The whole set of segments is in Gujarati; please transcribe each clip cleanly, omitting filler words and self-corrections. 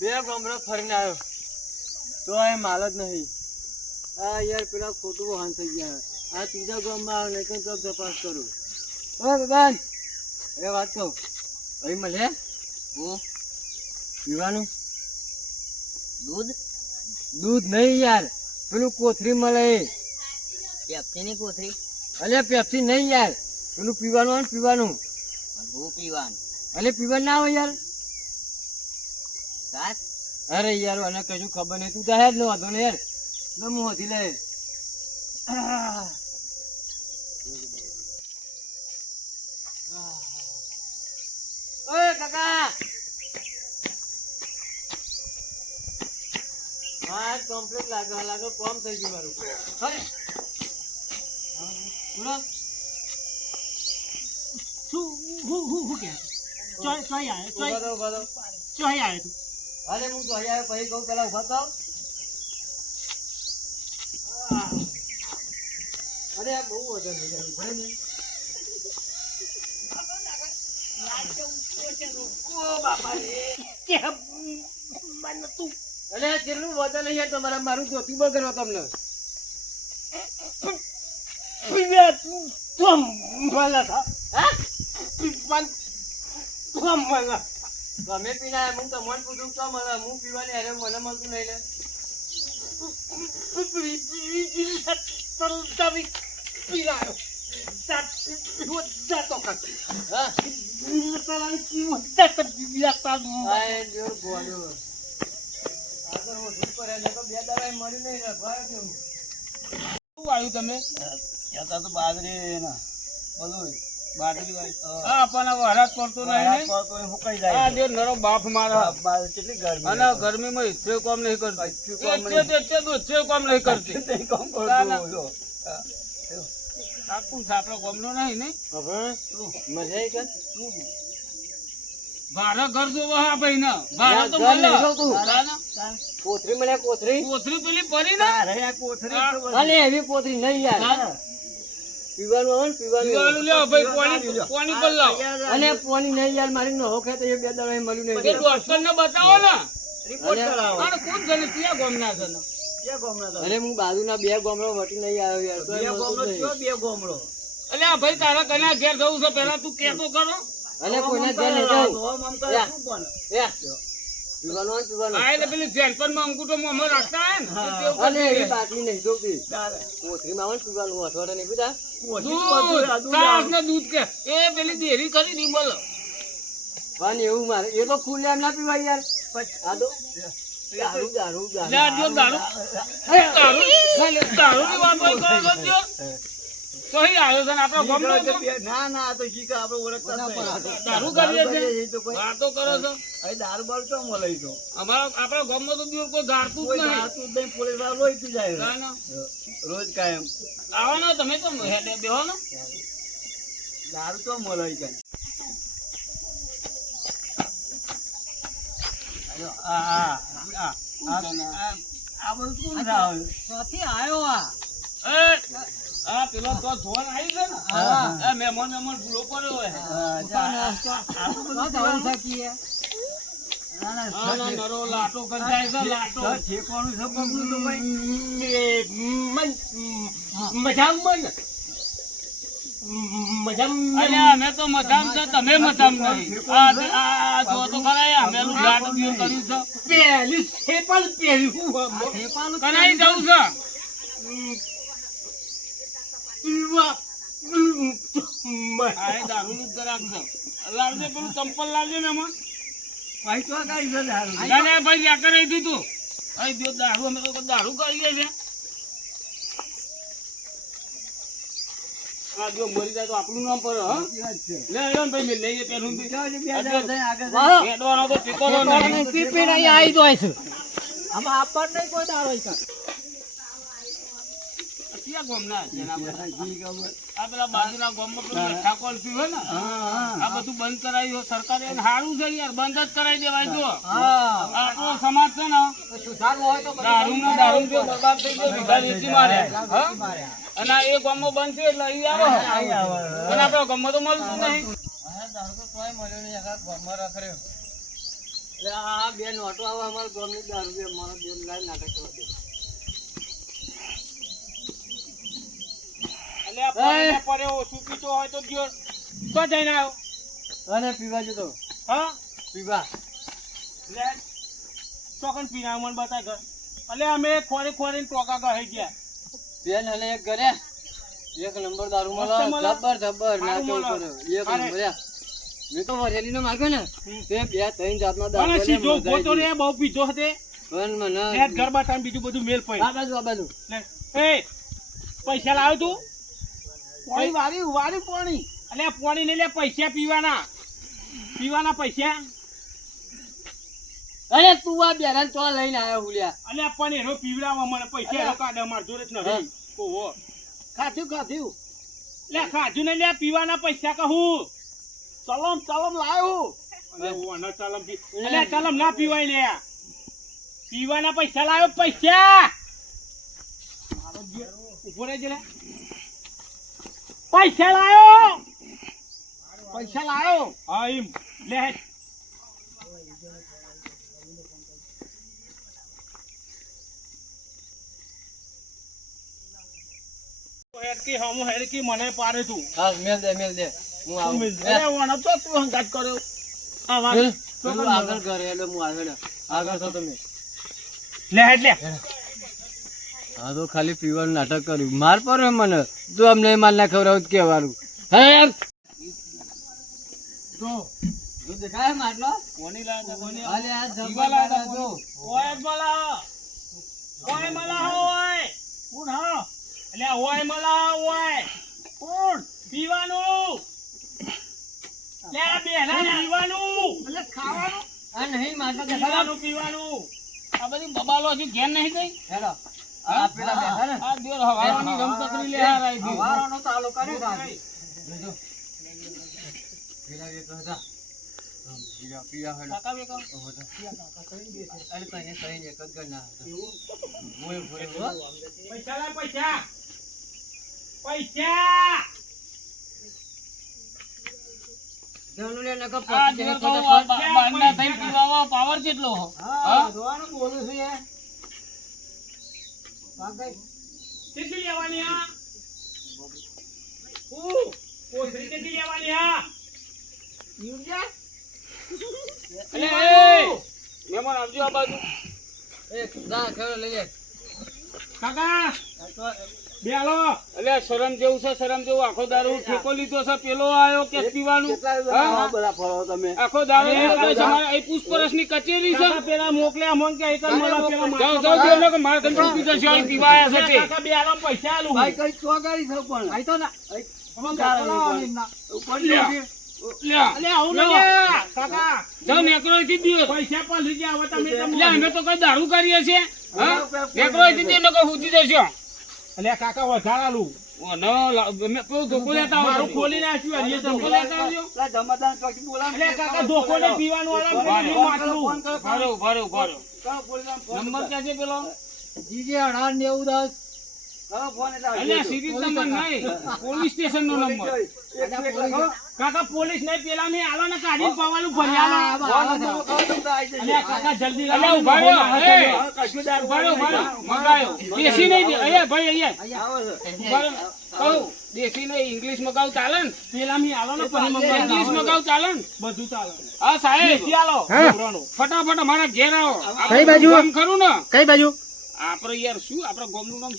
બે ગમરો ફરીને આવ્યો તો એ માલ જ નહીં. આ યાર પેલા ખોટું વાહન થઈ ગયા. આ ત્રીજા ગામમાં આવે નહીં તો તપાસ કરું. ઓ બેન એ વાત કહું અહીં મળે પીવાનું દૂધ દૂધ નહીં યાર, પેલું કોથરી મળે. પેપ્સી ની કોથરી. અલે પેપ્સી નહીં યાર, પેલું પીવાનું આવે ને પીવાનું. હું પીવાનું? અલે પીવાનું ના આવે યાર. સાત. અરે યાર મને કશું ખબર નહીં, તું તો હેર ને વાંધો ને યાર. હું હતી લે ઓય કાકા. હા કમ્પ્લીટ લાગે કોમ થઈ ગયું મારું. હવે બોલો શું હું કે ચોય આવે તું હાલે હું તો આવ્યો પછી કહું પેલા ઉભા થાવ. અરે આ બહુ વજન થઈ ગયું છે ને. ઓ બાપા રે કે મને તું અરે કેટલું વજન યાર તમારા, મારું જોતી બગડો તમને. પીવે તું મને થા હા પીવન તું મને તમે પીના હું તમને પૂછું તો મને હું પીવાની અરે મને મળતું નહીં ને. તરતાવી પીરાયો સાત જાતો કર હા તલાની કી વસ્તા પીરાતા આ જોર બોલ્યો આગળ હું ઉપર એને તો બે દવાઈ મળી નહીં રે ભાઈ કેવું. શું આવ્યું તમે? કહેતા તો બાજરી ના બધું બાટલી વાળી હા પણ હવે હરાજ પડતો નહીં ને. સુકાઈ આ જાય. જે નરો બાપ મારા કેટલી ગરમી અને ગરમીમાં ઇસ્ત્રે કામ નહીં કરતી, ઇસ્ત્રે કામ નહીં કરતી. કામ કરતું જો. કાકું સાપડો ગમલો નહીં ને હવે મજા આવી કે ભારે ઘર જોવો હા ભાઈ ને ભારે તો ઘર મળે. લઈ જાઉં તું. ના, ના. કોથરી મળે કોથરી. કોથરી પેલી પડી ને અરે આ કોથરી તો બધી. અલે એવી કોથરી નહીં યાર. ના. પીવાનું આવે ને પીવાનું પીવાનું. લ્યો ભાઈ, પાણી પર લાવો. અને પાણી નહીં યાર, મારી નહો ખાય તો એ બે દવાઈ મળ્યું એ નહીં. ડોક્ટર ને બતાવો ને. રિપોર્ટ કરાવો. અને કોણ છે ને ક્યાં ગામના છે ને? ક્યાં ગામના તમે? અરે હું બાજુના બે ગામડો વટી નહીં આવ્યો યાર. તો બે એ મળતું ગામડો જ નહીં. કયો બે ગામડો? એટલે આ ભાઈ તારા કના ઘેર જવું છે પેલા તું કેતો કરો. અને કોઈના ઘેર નહીં આમ જાઉં. કરે યા. શું બને? યા. પીવાનું આવે ને પીવાનું. આ એટલે પેલી જેનપન માં અંગૂઠો મોંમાં રાખતા હે ને તો તેવું અને કરી એવી દે. બાટલી નહીં જોતી. તારે. કોથરીમાં આવે ને પીવાનું અઠવાડિયે નહીં પીતા. કોથરી બધું આ દૂધ દૂધ છાશ આવે. ને દૂધ કે એ પેલી દેરી કરી દી બોલો. પણ એવું મારે એ તો ખુલ્લે એમ ના પીવાય યાર. આ તો દારૂ દારૂ લે આ દારૂ. જો દારૂ દારૂની વાત હોય કરો છો જો. તો અહીં આવ્યો છે ને આપણો ગામનો શીખા તો. તો બે- ના ના આ તો શીખા આપણે ઓળખતા જ નહીં. દારૂ કરીએ છે? એ તો કોઈ વાતો કરો છો. અહીં દારૂ બારૂ ચો મળે ઈ તો. અમારા આપણા ગામમાં તો દિવસ કોઈ ગાળતું જ કોઈ નહીં. ગાતું જ નહીં, પોલીસ વાળા લોહીતું જાય. ના, ના. રોજ કાયમ આવવાનો તમે તો હેડે બેહો ને. દારૂ તો મળે ઈ કાંઈ. આ બધું કોણ લાવે? ક્યાંથી આવ્યો આ? એ, આ પેલો તો ધોન આવી છે ને એ મહેમાન ભૂલો પડ્યો હોય. હા, જા, આ તો બધું પીવાનું. ના, ના, હા, ના, નરો લાટો ગંજાય છે લાટો. ઠેકવાનું છે બબલું તો ભાઈ. અરે અમે તો મજામ છે તમે મજામ નહીં. આ જો તો ખરા અમેલું લાટ દીવ કર્યું છે. કનાઈ જવું છે? આ એ દારૂનું જ ગ્રાહક છે. લાવજે પેલું ચંપલ લાવજે ને એમાં. ભાઈ તો કાંઈ છે દારૂ. ના, ના, ભાઈ યા કરાવી દીધું. અહીં જો દારૂ અમે તો દારૂ કરીએ છીએ. આ જો મરી જાય તો આપણું નામ પડે હા. લે લે ભાઈ મેં લઈએ પેલું બી. જાઓ, બે દાડા થઈને આગળ જાય. હેડવાનો તો ઠેકાણો નહીં. પીપીને અહીંયા આવી જાય છે. આમાં આપણને કોઈ દારો છે. ક્યાં ગામના છે એના બધા? જી ખબર. આ પેલા બાજુના ગામમાં પેલું ઠાકોર થયું હોય ને હા, આ બધું બંધ કરાવ્યું સરકારે અને સારું છે યાર, બંધ જ કરાવી દેવાય. જો હા. આપણો સમાજ છે ને સુધારવું હોય તો દારૂ જો બરબાદ થઈ ગયો વિધા વેચી મારે હા? અને આ એ ગામમાં બંધ થયું એટલે અહીં આવે અહીં આવે. અને આપણા ગામમાં તો મળતું નહીં. દારૂ તો તોય મળ્યો નહીં, આખા ગામમાં રખડ્યો. એટલે આ બે નોટો આવે અમારા ગામની દારૂ બે મારા બે લાઈન નાટક કરવા દે. એટલે આ પડે પડે ઓછું પીતો હોય તો ગયો તો જઈને આવ્યો અને પીવા જતો હા પીવા લે ચોકન પીના મને બતા ઘર એટલે અમે ખોરી ખોરીને ટોકા ગઈ ગયા બેન હલે એક ઘરે એક નંબર દારૂ મળે મસ્ત મળે. જબર જબર ના સારું કેવું મળે. કરે એક અરે. નંબર યાર. મેં તો વરેલી નો માગ્યો ને તે બે ત્રણ જાતના દારૂ અને એટલે સીધો મજા ઉભો તો આવી રે બહુ પીધો હતે ગઈ. પણ મને લે ઘર બાટાને બીજું બધું મેલ પડી આ બાજુ લે એ પૈસા લાવ્યો તું પાણી વારી વારી પાણી અલે પાણી ને લે પૈસા પીવાના પૈસા અરે તું આ બેરાન તો લઈને આવ્યો હુલ્યા અલે પણ એનો પીવડાવવા મને પૈસા એનો કાઢે માર જોડે જ નથી ઓહો ખાધ્યું લે ખાજુ ને લે પીવાના પૈસા કહું ચલમ લાયો અલે ઓના ચલમ અલે ચલમ ના પીવાય લે પીવાના પૈસા લાયો પૈસા મારો જે ઉભો રહેજે લે પૈસા લાયો હા એમ લે હેડકી મને પારે તું હા મેલ દે હું આવું અરે ઓનો તો તું હંગાત કર્યો આ વાત પેલું આગળ કરે એટલે હું આગળ છો તમે લે હેડ લે હા તો ખાલી પીવાનું નાટક કર્યું માર પર મને જો અમને માલ ના ખવડાવું તો કેવાનું હે યાર જો દેખાય માટલો કોની લાયા કોની અલે આ દીવા લાયા જબર જો ઓય મલા ઓય કોણ હા એટલે ઓય મલા ઓય કોણ પીવાનું લે બેના પીવાનું એટલે ખાવાનું આ નહીં માટલો પીવાનું આ બધી બબાલો હજી ઘેર નહીં ગઈ હેલો આ પેલા બેઠા ને આ દેર હવારાની રમચકરી લે હાર આવી ગઈ હવારોનો ચાલુ કર્યો રાજી જોજો પેલા એક હતા પીયા હેલો કાકા બેકા અરે તને કઈ એક જ ગના મોય ભરે હો પૈસા લે પૈસા જણું લે નકો આ દેર કહો બાંધના થઈ પીવામાં પાવર કેટલો હો હા જોવાનું બોલું છું યાર કેટલી લેવાની આ કોથળી કેટલી લેવાની આ અલે એ મહેમાન આવજો આ બાજુ એ જા ખેડો લઈ લે કાકા બેલો અલે શરમ જેવું છે શરમ જેવું આખો દારૂ ઠેકો લીધો છે પેલો આયો કે પીવાનું હા બધા ફળો તમે આખો દારૂ તમારે એ પૂછપરછની કચેરી છે પેલા મોકલ્યા મોંગ કે એક મળા પેલા જાવ દેલો કે માર કંટ્રોલ પીધો છે આ પીવાયા છે તે કાકા બેલો પૈસા આલું ભાઈ કઈ ચોગાડી છો પણ આઈ તો ના અલે આવું ને કાકા જાવ નેકરો થી દિયો પૈસા પણ લઈ જાવ તમે એટલે અમે તો કઈ દારૂ કરીએ છે હા નેકરો થી દિયો નકો હુજી જશો અલે કાકા વધારાલું ઓ ન મે પેલો ધોકો લેતા આવો મારું ખોલી નાખ્યું અરે ધોકો લેતા આવજો પેલા જમાદાન ચોકી બોલાવ અલે કાકા ધોકો ને પીવાનું આલા મને માટલું ભરો નંબર ક્યાં છે પેલો જીજે 1890 ફોન અલે સીધી નંબર નહીં પોલીસ સ્ટેશન નો નંબર કાકા પોલીસ નહીં પેલા મે આલો ને કાઢી પાવાનું ભરી આલો અલે કાકા જલ્દી અલે ઉભા રહ્યો એ ઉભા રહ્યો મગાયો દેશી નહીં અહીંયા ભાઈ અહીંયા ઉભા રહ્યો કહું દેશી નહીં ઇંગ્લિશ મગાવ ચાલે ને પેલા મે આલો ને પછી મગાવ ઇંગ્લિશ મગાવ ચાલે ને બધું ચાલે હા સાહેબ ચાલો ફટાફટ અમારા ઘેર આવો કઈ બાજુ કામ કરું ને કઈ બાજુ આપણે યાર શું આપણા ગામનું નામ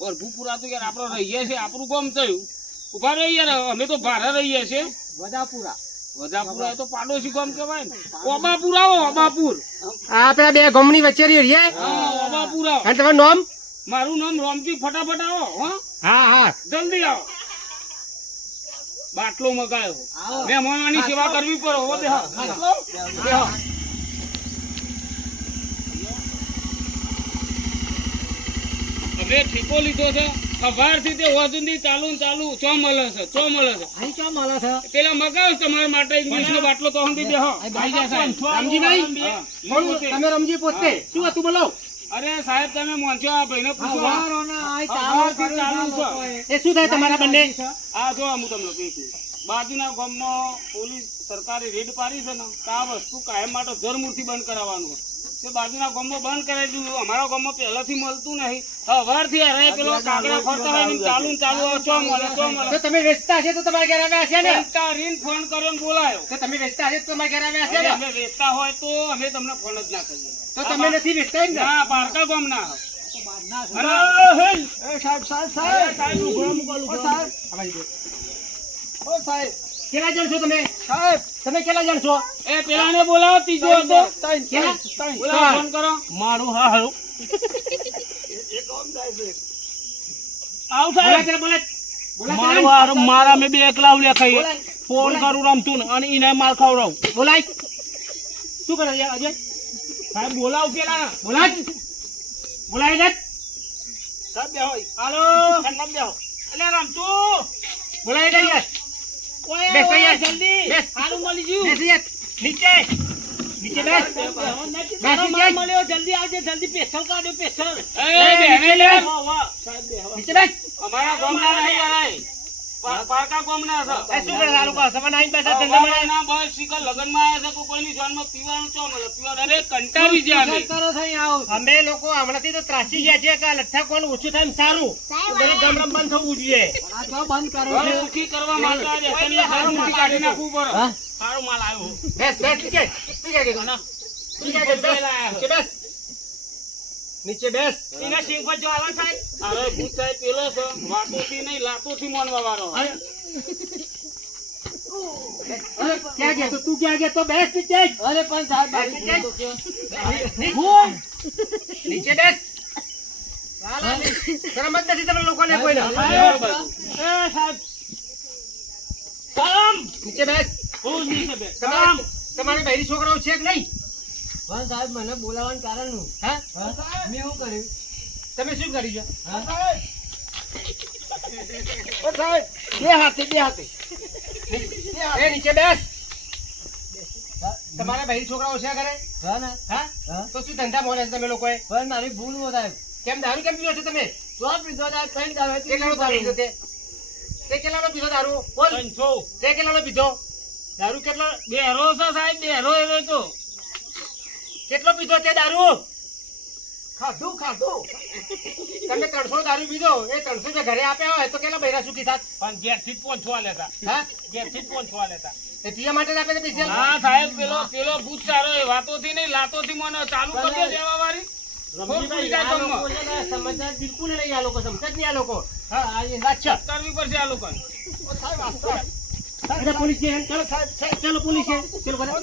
પરભુપુરા તો યાર આપણે રહીએ છે આપણું ગામ થયું ઉભા રહી યાર અમે તો ભારે રહીએ છે વજાપુરા એ તો પાડોશી ગામ કહેવાય ને ઓબાપુર આવો ઓબાપુર આ પેલા બે ગમની વચ્ચે રહી હા ઓબાપુર આવો અને તમારું નામ મારું નામ રોમજી ફટાફટ આવો હો હા જલ્દી આવો બાટલો મગાયો મહેમાનોની સેવા કરવી પડે હો બેહો બાટલો બેહો હવે ઠીકો લીધો છે સવારથી તે વધુની ચાલુ ચો મળે છે અહીં ક્યાં મળે છે પેલા મગાવ તમારા માટે ઇંગ્લિશનો બાટલો તો હંધી દેહો રમજીભાઈ તમે રમજી પોતે શું હતું બોલો અરે સાહેબ તમે મોંચો આ ભાઈને પૂછો સવારોના આ ચાલુ ચાલુ છે એ શું થાય તમારા બંને આ જો હું તમને કહું છું બાજુના ગામમાં પોલીસ સરકારે રેડ પાડી છે ને તો આ વસ્તુ કાયમ માટે જરમૂરથી બંધ કરાવવાનું તે બાજુના ગામમાં બંધ કરાવી દીધું. અમારા ગામમાં પહેલાથી મળતું નહીં. સવારથી અરે પેલો કાકડા ફરતા હોય ને ચાલુ ને ચાલુ આવે, ચો મળે ચો મળે. તો તમે વેચતા હશે તો તમારે ઘરે આવ્યા હશે ને? કંટાળીને ફોન કર્યો ને બોલાયો. તો તમે વેચતા હશે તો તમારે ઘરે આવ્યા હશે અરે ને? અમે વેચતા હોય તો અમે તમને ફોન જ ના કરીએ. તો તમે નથી વેચતા એમ ને? ના, પારકા ગામ ના. અરે, હેલ. સાહેબ, ઉભો, ઉભો, સાહેબ. કેટલા જણ છો તમે? સાહેબ તમે કેટલા જણ છો? એ પેલાને બોલાવો, ત્રીજો હતો. કેટલા? બોલાવો, ફોન કરો. મારું હા હારું આવ બોલા સાહેબ. પેલા બોલા. બોલા મારું પેલા. હારું મારા મેં બે એકલા લે ખાઈએ બોલાય. ફોન કરું રમતું ને અને એને માર ખવડાવું. બોલાય. શું કરે છે અજય? સાહેબ બોલાવ પેલા. બોલાય. બોલાય ને? સાહેબ બેહો. હાલો. ઠંડા બેહો. એટલે રમતું. બોલાય ને યાર. ઓય, બેસ ઓય, અહીંયા. જલ્દી. બેસ. હારું મળી ગયું. બેસ યાર. નીચે. નીચે બેસ. હારું નીચે. મળ્યો, જલ્દી આવજે, જલ્દી પેશલ કાઢો, પેશલ. એ, બેહને લે. વાહ, વાહ. સાહેબ બેહો. નીચે બેસ. અમારા ગામના નહીં યાર. પારકા ગામના છે. એ શું કરે આ લોકો? સવારના આવીને પાછા ધંધા સવારે મળે. ના બસ શીખર લગનમાં આવ્યા છે, કોઈની જાનમાં પીવાનું ચો મળે, પીવાનું. અરે કંટાળી ગયા અમે. અમે લોકો હમણાંથી તો ત્રાસી ગયા છે કે આ લઠ્ઠા કોણ ઓછું થાય ને સારું. દરેક ગામડામાં બંધ થવું જોઈએ. હવે સુખી કરવા માટે આ વ્યસનને ઘરમાંથી કાઢી નાખવું પડે. સારો માલ આવ્યો. બેસ બેસ નીચે. શું કહે છે? શું કહે છે? બેસ. નીચે બેસ. નીચે બેસ. એના સિંગ પર જો આવા થાય. અરે ભૂત સાહેબ પેલો છે, વાતોથી નહીં લાતોથી માનવા વાળો. ક્યાં ગયા તો તું? ક્યાં ગયા તો? બેસ નીચે. અરે પણ સાહેબ બેસ નીચે. નીચે બેસ. શરમ જ નથી તમને લોકોને કોઈને? એ સાહેબ કામ નીચે બેસ. હું નીચે બે તમારે તમારે બહેરી છોકરાઓ છે કે નહીં? પણ સાહેબ મને બોલાવવાનું કારણ શું? હા? મેં શું કર્યું? તમે શું કરી છે? બે હાથે એ નીચે બેસ. તમારા બહેરી છોકરાઓ છે ઘરે? હા ને હા? હા. તો શું ધંધા મોડે છે તમે લોકોએ? પણ મારી ભૂલ નો સાહેબ. કેમ દારૂ કેમ પીવો છો તમે? તો પીધો સાહેબ કઈ દાવે કેટલાનો દારૂ પીધો તે? તે કેટલાનો પીધો દારૂ? બોલ. 500 તે કેટલાનો પીધો? દારૂ કેટલો બેરો છે સાહેબ, બેરો એવો તો કેટલો પીધો તે દારૂ? ખાધું તમે 300 દારૂ પીધો એ 300 જે ઘરે આપ્યા હોય તો કેટલા બૈરા સુખી થાત? પણ ઘેરથી જ પહોંચવા લેતા, હા? ઘેરથી જ પહોંચવા લેતા. એ પીવા માટે જ આપે છે પૈસા? હા સાહેબ, પેલો ભૂત સારો એ વાતોથી નહીં લાતોથી મને ચાલુ કરી દે દેવા વાળી. ખોટ પડી જાય આ તમને. લોકો છે ને સમજદાર બિલકુલ નહીં. આ લોકો સમજે જ નહીં. આ લોકો હા આ વાત છે. કરવી પડશે આ લોકોને. અરે પોલીસ સ્ટેશન ચાલો સાહેબ. ચાલો પોલીસ સ્ટેશન ચાલો બધા.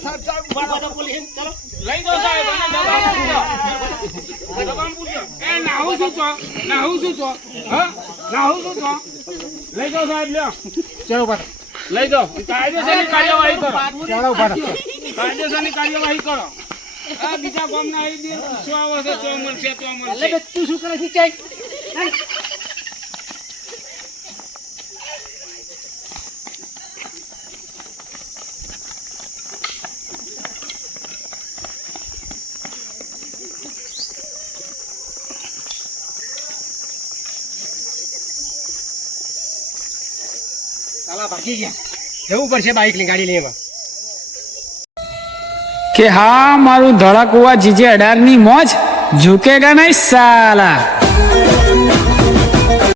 બધા પોલીસ સ્ટેશન ચાલો. લઈ જાઓ સાહેબ, અને દબાણ પૂછો. એ નાહું શું છો? નાહું શું છો? હા? નાહું શું છો? લઈ જાઓ સાહેબ, લ્યો. ચાલો બધા. લઈ જાઓ. કાયદેસરની કાર્યવાહી કરો. ચાલો બધા. કાયદેસરની કાર્યવાહી કરો. આ બીજા ગામના આવી દે, શું આવે છે? ચો મળશે, ચો અલે મળશે. બે તું શું કરે છે? ચાલ. ચાલા ભાગી ગયા. જવું પડશે બાઈક લઈને ગાડી લઈને. કે હા મારું ધડાકુવા જીજે 18 ની મોજ ઝુકેગા નહીં સાલા.